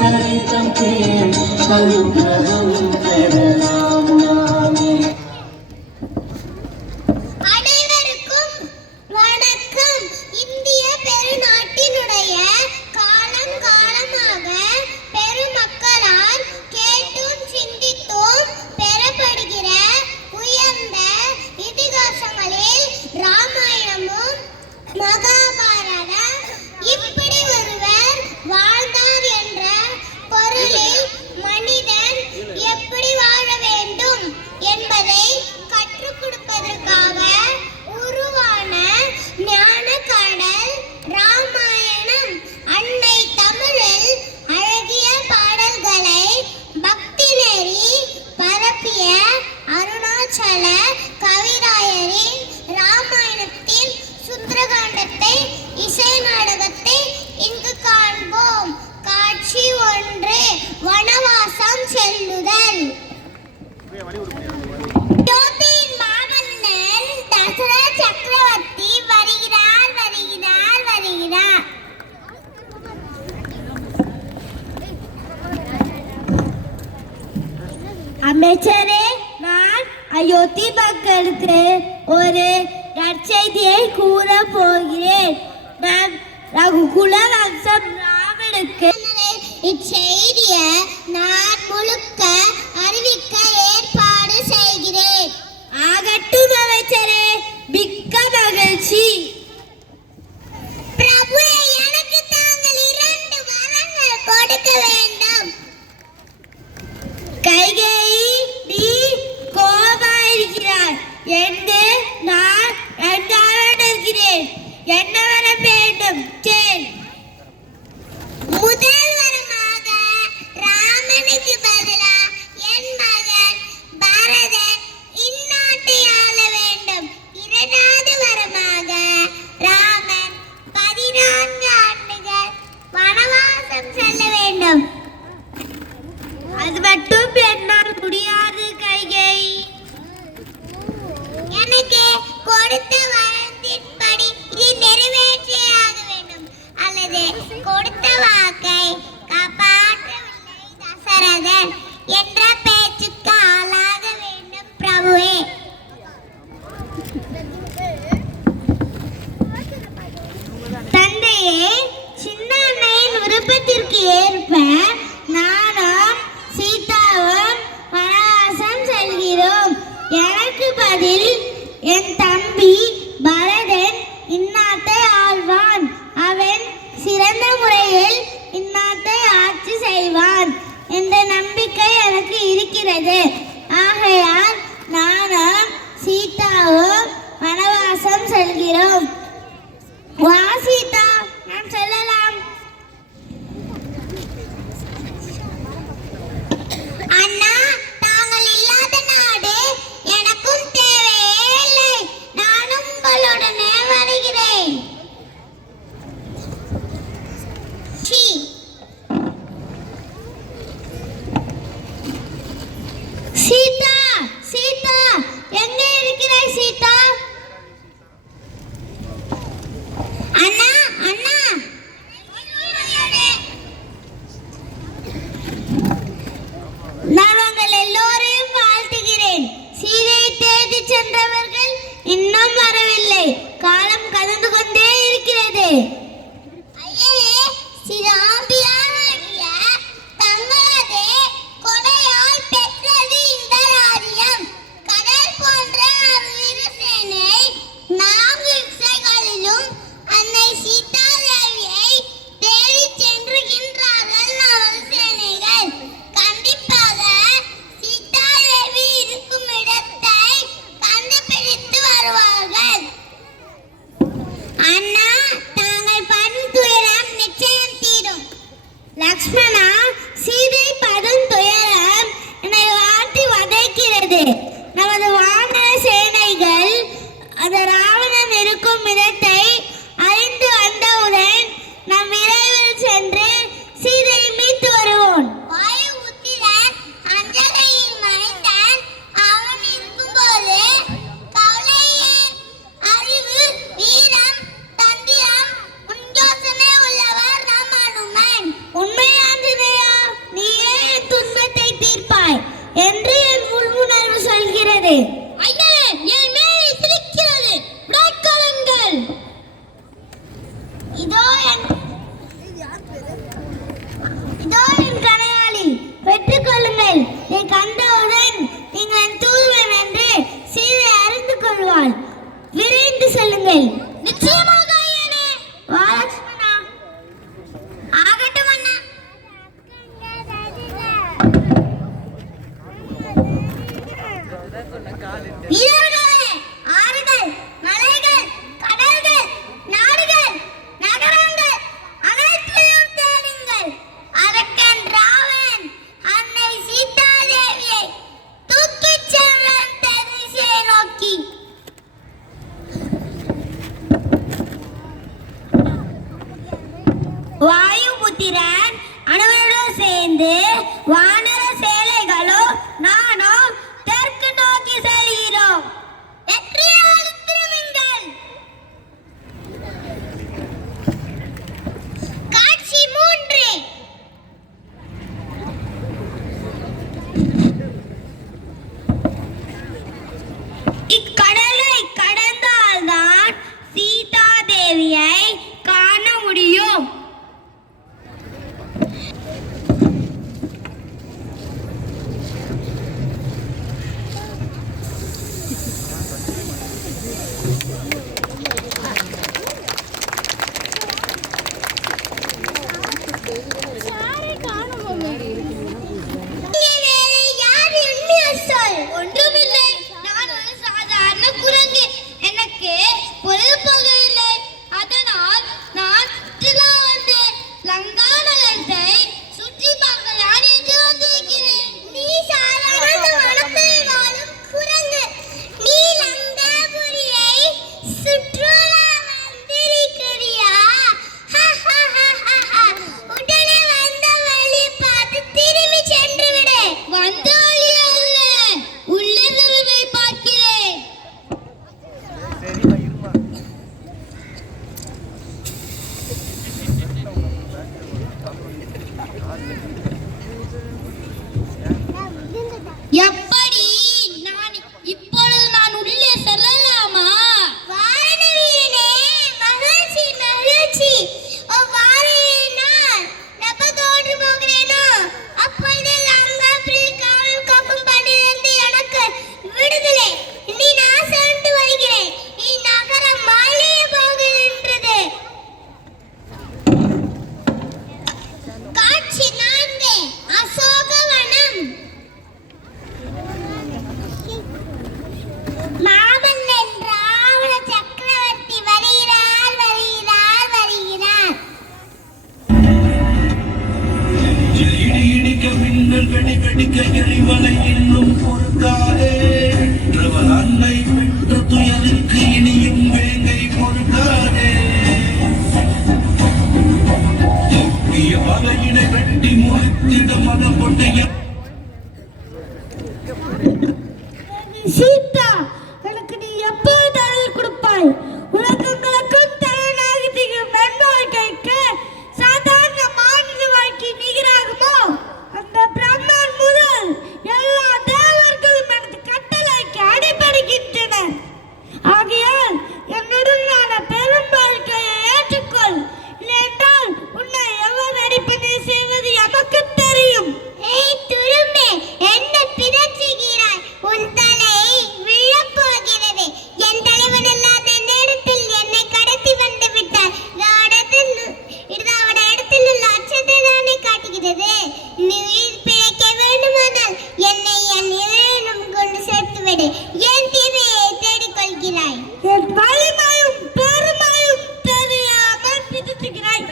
சரிதம் கேள் அனுகிரகம் பெறலாம் நாமே. அனைவருக்கும் வணக்கம். இந்திய பெருநாட்டினுடைய காலங்காலமாக பெருமக்களால் கேட்டும் சிந்தித்தும் பெறப்படுகிற உயர்ந்த இதிகாசங்களில் ராமாயணமும் மகாபாரதம். இப்படி ஒருவர் வாழ்ந்தார் என்ற பொருளில் மனிதன் எப்படி வாழ வேண்டும் என்பதை கற்றுக் கொடுப்பதற்காக உருவான ஞான கடல் ராமாயணம். அன்னை தமிழில் அழகிய பாடல்களை பக்தி நெறி பரப்பிய அருணாச்சல கவிராயரின் ராமாயணத்தின் சுந்தரகாண்டத்தை இசை நாடகத்தை இங்கு காண்போம். காட்சி 1, வனவாசம் செல்லுதல். அயோத்தியின் மாமன்னன் தசரத சக்கரவர்த்தி வருகிறார் வருகிறார் வருகிறார். அமைச்சரே, நான் அயோத்தி மக்களுக்கு ஒரு நற்செய்தியை கூற போகிறேன். நான் ரகுகுல வம்சம் ராமனுக்கு இச்செய்தியை நான் முழுக்க அறிவிக்க ஏற்பாடு செய்கிறேன். ஆகட்டும் அமைச்சரே, மிக்க மகிழ்ச்சி. பிரபு, எனக்கு தாங்கள் 2 வரங்கள் கொடுக்க வேண்டும். கைகேயி, நீ கோபமாயிருக்கிறாய் என்று நான் நன்றாக இருக்கிறேன். என்ன வரம் வேண்டும் கேள். முதல் வரமாக ராமனுக்கு பதிலா என் மகன் பரதன் இந்நாட்டை ஆள வேண்டும். இரண்டாவது வரமாக ராமன் 14 ஆண்டுகள் வனவாசம் செல்ல வேண்டும். அது மட்டும் என்னால் முடியாது கைகேயி. எனக்கு கொடுத்த வரத்தின்படி இது நிறைவேற்றியே ஆக வேண்டும். அல்லது கொடுத்த வாக்கை காப்பாற்றவில்லை தசரதன் என்ற பேச்சுக்கு ஆளாக வேண்டும் பிரபுவே. தந்தையே, சின்ன அண்ணையின் விருப்பத்திற்கு ஏற்ப நானும் சீதாவும் வனவாசம் செல்கிறோம். எனக்கு பதில் என் தம்பி பரதன் இந்நாட்டை ஆள்வான். அவன் சிறந்த முறையில் இந்நாட்டை ஆட்சி செய்வான் என்ற நம்பிக்கை எனக்கு இருக்கிறது. ஆகையால் நானும் சீதாவும் வனவாசம் செல்கிறோம். வா சீதா, நாம் செல்லலாம். அண்ணா, தாங்கள் இல்லாத நாடு எனக்கும் தேவையே இல்லை. நானும் உங்களுடனே வருகிறேன். சீதா, சீதா, எங்கே இருக்கிறாய் சீதா? அண்ணா, அண்ணா. நான் உங்கள் எல்லோரையும் வாழ்த்துகிறேன். சீதையை தேடி சென்றவர்கள் இன்னும் வரவில்லை. காலம் கடந்து கொண்டே இருக்கிறது. லக்ஷ்மணா, சீதை படும் துயரம் என்னை வாட்டி வதைக்கிறது. நமது வானர சேனைகள் அந்த ராவணன் இருக்கும் இடத்தை அறிந்து வந்தவுடன் நாம் விரைவில் சென்று சீதையை மீட்டு வருவோம். உண்மையாந்து சிரிக்கிறது. ஐயா, என் மேலே சிரிக்கிறது. விடாக்காரங்கள். இதோ என் கணையாளி, பெற்றுக்கொள்ளுங்கள். நீ கண்டவுடன் நீங்கள் தூதுவன் என்று சீதை அறிந்து கொள்வாள். விரைந்து செல்லுங்கள். நிச்சயமாக ஐயனே. வா லட்சுமணா. ஆகட்டும் அண்ணா. வீரர்களே, ஆறுகள், மலைகள், கடல்கள், நாடுகள், நகரங்கள் அனைத்தையும் தேடுங்கள். அரக்கன் ராவணன் அன்னை சீதாதேவியை தூக்கிச் சென்றான் திசையை நோக்கி. வாயுபுத்திரன் அனுமனுடன் சேர்ந்து வானர சேலைகளும் நானும் தெற்கு நோக்கி செல்கிறோம். வெற்றியால் திரும்புங்கள். காட்சி 3. இக்கடலை கடந்தால்தான் சீதாதேவியை காண முடியும். ஒன்றுமில்லை, நான் ஒரு சாதாரண குரங்கு. எனக்கு பொழுது போகவில்லை. அதனால் நான் சுற்றுலா வந்தேன். லங்கா நகரத்தை சுற்றி பார்க்கலாம் என்று வந்திருக்கிறேன். நீ சாதாரண வனத்தில் வாழும் குரங்கு. நீ லங்காபுரியை சுற்றுலா வந்திருக்கிறியா? உடனே வந்த வழி பார்த்து திரும்பி சென்று விடு. வந்த வழி அல்ல, உள்ளே திரும்பி பார்க்கிறேன். எப்படி? இப்பொழுது நான் உள்ளே செல்லலாமா? வாரண வீரனே, மகிழ்ச்சி மகிழ்ச்சி. வாரணனால் எப்ப தோற்று போகிறேனோ அப்பொழுது லங்காபுரி காவல் காக்கும் பணியிலிருந்து எனக்கு விடுதலை. நீ நான் சென்று வருகிறேன். இந்நகரம் மாலையே போகின்றது. காட்சி 4. அசோகவனம். மாமன்னன் ராவண சக்கரவர்த்தி வருகிறார் வருகிறார் வருகிறார். இடி இடிக்க மின்னல் வெடி வெடிக்க எரிவலை இன்னும் பொறுக்காதே. பிரபல அன்னை பெற்ற துயருக்கு இனியும் வேங்கை பொறுக்காதே. முக்கிய வலையினை வெட்டி முறித்திட மனம் கொண்டைய சீதா, எனக்கு நீ எப்போது அருள் கொடுப்பாய்? உலகங்களுக்கும் தலைவனாகி திகழும் நன்வாழ்க்கைக்கு சாதாரண மாநில வாழ்க்கை நிகராகுமோ? அந்த பிரம்மன் முதல் எல்லா தேவர்களும் எனது கட்டளைக்கு அடிபடுகின்றனர். ஆகையால் என்னுடனான பெரும் வாழ்க்கையை ஏற்றுக்கொள். இல்லையென்றால் உன்னை எவ்வளவு அடிப்படை செய்வது எமக்கு தெரியும். ஏய் துரும்பே, என்ன பிதற்றுகிறாய்? உன் தலை விழப்போகிறது. என் தலைவன் இல்லாத நேரத்தில் என்னை கடத்தி வந்து விட்டார். இது அவட இடத்தில் உள்ள அச்சத்தை தானே காட்டுகிறது. நீ உயிர் பிழைக்க வேண்டுமானால் என்னை என் இறைவனும் கொண்டு சேர்த்து விடு. என் தீமையை தேடிக்கொள்கிறாய். என் வலிமையும் பெருமையும் தெரியாமல் பிதற்றுகிறாய்.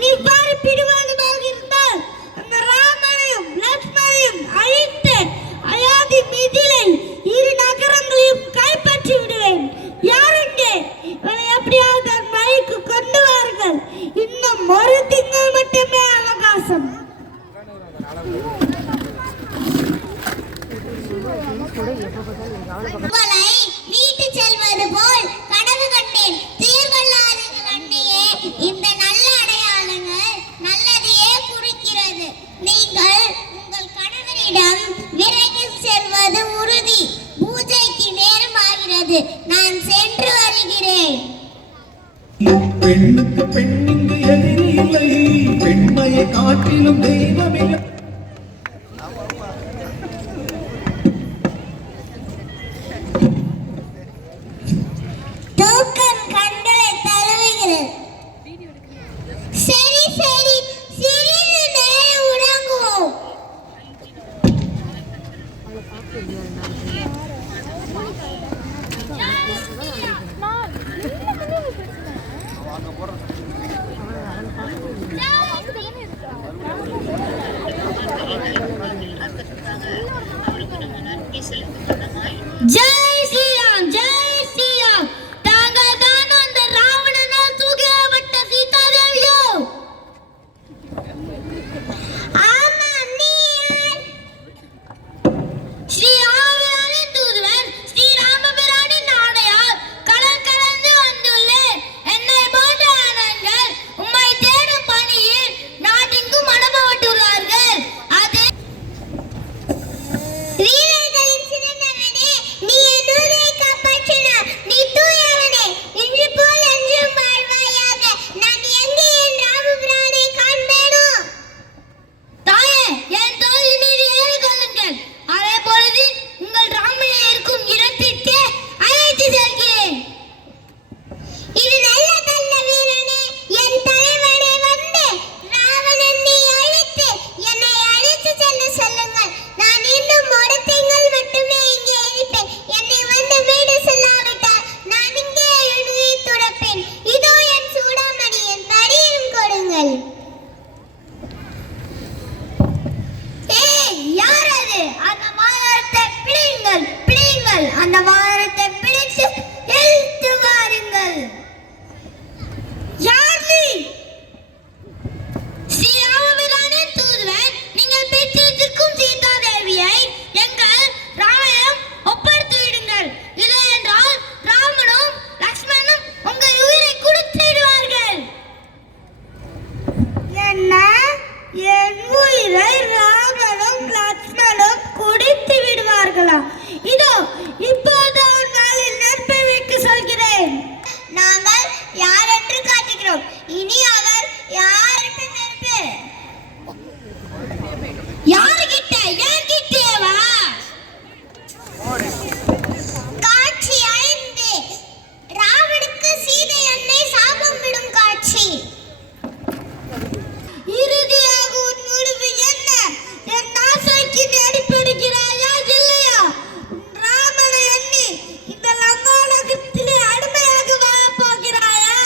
நீ பாரு பிடிவாதமாக இருந்தால் அந்த ராமனையும் லட்சுமணையும் அழித்து அயோத்தி மிதிலை 2 நகரங்களையும் கைப்பற்றி விடுவேன். யாருங்கே இவனை எப்படியாவது தன் மழைக்கு கொண்டு வாருங்கள். இன்னும் 1 திங்கள் மட்டுமே அவகாசம். உங்களை வீட்டு செல்வது போல் கனவு கண்டேன். தீர்வல்லாதீர்கள் அன்னையே. இந்த நல்ல அடையாளங்கள் நல்லதையே குறிக்கிறது. நீங்கள் உங்கள் கணவரிடம் விரைவில் செல்வது உறுதி. பூஜை வெல்லும் தெய்வமே. தூக்கம் கண்களை தழுவுகிறது. சரி சரி, சிறிது நேரம் உறங்குவோம். ஜெய் ஸ்ரீராம், ஜெய் ஸ்ரீராம். தாங்கள் தான் அந்த ராவணனால் தூக்கிடப்பட்ட சீதாதேவியோ? ஆமா, நீ யார்? ஸ்ரீ ராமபிரானின் தூதுவன், ஸ்ரீ ராமபிரானின் ஆணையால் கடல் கடந்து வந்துள்ளேன். என்னை போன்ற ஆனங்கள் உம்மை தேடும் பணியில் நாடெங்கும் அனுப்பப்பட்டுள்ளார்கள். அது வீரர்களின் சிறந்தவனே, நீ என் உயிரை காப்பாற்றினாய். நீ தூயவனே, இன்று போல் என்றும் வாழ்வாயாக. நான் எங்கே என் ராமபிரானை காண்பேனோ? தாயே, என் தோளின் மீது ஏறிக்கொள்ளுங்கள். அதே பொழுது உங்கள் ராமனை இருக்கும் இடத்திற்கே அழைத்து செல்கிறேன். இது நல்ல வீரனே, என் தலைவனை வந்து ராவணனை அழைத்து என்னை அழைத்து செல்ல சொல்லுங்கள். நான் இன்னும் ஒரு திங்கள் மட்டுமே இங்கே இருப்பேன். என்னை வந்து வீடு செல்லாவிட்டால் நான் இங்கே எழுதி துறப்பேன். இதோ என் சூடாமணியின் வரியும் கொடுங்கள். ஏய், யார் அது? அந்த மாதத்தை பிடிங்கள், பிடிங்கள். அந்த மாதத்தை பிடித்து இழுத்து வாருங்கள். யார் நீ? ஸ்ரீ ராமபிரானின் தூதுவன். நீங்கள் பெற்றிருக்கும் சீதாதேவியை எங்கள் ராமனிடம் ஒப்படைத்து விடுங்கள். இல்லை என்றால் ராமனும் லக்ஷ்மணனும் உங்கள் உயிரை கொடுத்து விடுவார்கள். என்ன? என் உயிரை ராமனும் லக்ஷ்மணனும் குடித்து விடுவார்களா? இதோ இப்போது நாளில் நெருப்பை வைக்க சொல்கிறேன். நாங்கள் யார் என்று காட்டுகிறோம். இனி அவர் யாருக்கு நெருப்பு? யார்கிட்ட? என்கிட்டே வா. காட்சி 5. ராவனுக்கு சீதை அன்னை சாபம் விடும் காட்சி. இறுதியாக உன் முடிவு என்ன? என் ஆசைக்கு நெருப்படுகிறாயா இல்லையா? ராமனை எண்ணி இந்த லங்கோலகத்திலே அடிமையாக வாழப் போகிறாயா?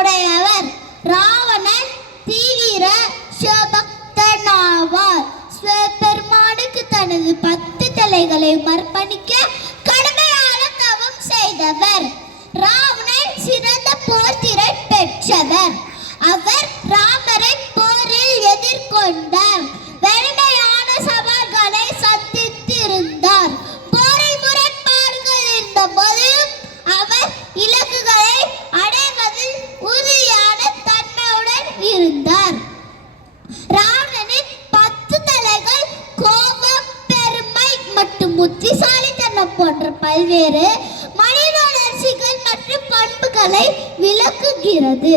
உடையவர். ராவணன் தீவிர சிவபக்தனாவார். சிவபெருமானுக்கு தனது 10 தலைகளை அர்ப்பணிக்க கடுமையான தவம் செய்தவர். ராவணன் சிறந்த போர்த்திறன் பெற்றவர். அவர் ராமரை போரில் எதிர்கொண்டார். வலிமையான சவால்களை சந்தித்திருந்தார். போரில் முரண்பாடுகள் இருந்த போதிலும் அவர் இலக்குகளை அடைவதில் உறுதியான தன்மையுடன் இருந்தார். ராவணனின் 10 தலைகள் கோபம், பெருமை மற்றும் புத்திசாலித்தனம் போன்ற பல்வேறு மனித உணர்ச்சிகள் மற்றும் பண்புகளை விளக்குகிறது.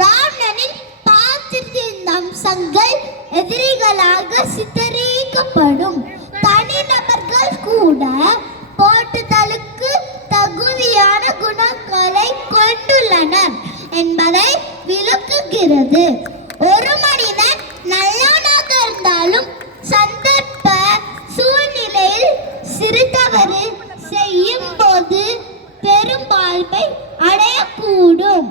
ராவணனின் பாத்திரத்தின் அம்சங்கள் எதிரிகளாக சித்தரிக்கப்படும். தனிநபர்கள் கூட போற்றுதலுக்கு தகுதியான குணங்களை கொண்டுள்ளனர் என்பதை விளக்குகிறது. ஒரு மனிதன் நல்லவனாக இருந்தாலும் சந்தர்ப்ப சூழ்நிலையில் சிறு தவறு செய்யும் போது பெரும்பான்மை அடையக்கூடும்.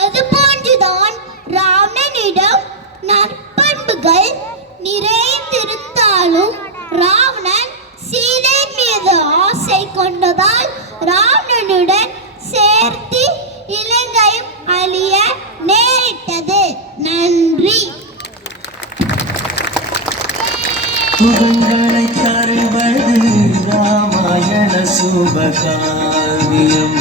அதுபோன்றுதான் ராவணனிடம் நற்பண்புகள் நிறைந்திருந்தாலும் ராவணன் சீதை மீது ஆசை கொண்டதால் ராவணனுடன் சேர்த்து இலங்கையும் அழிய நேரிட்டது. நன்றி. சுகங்களை தருவது ராமாயண சுபகாவியம்.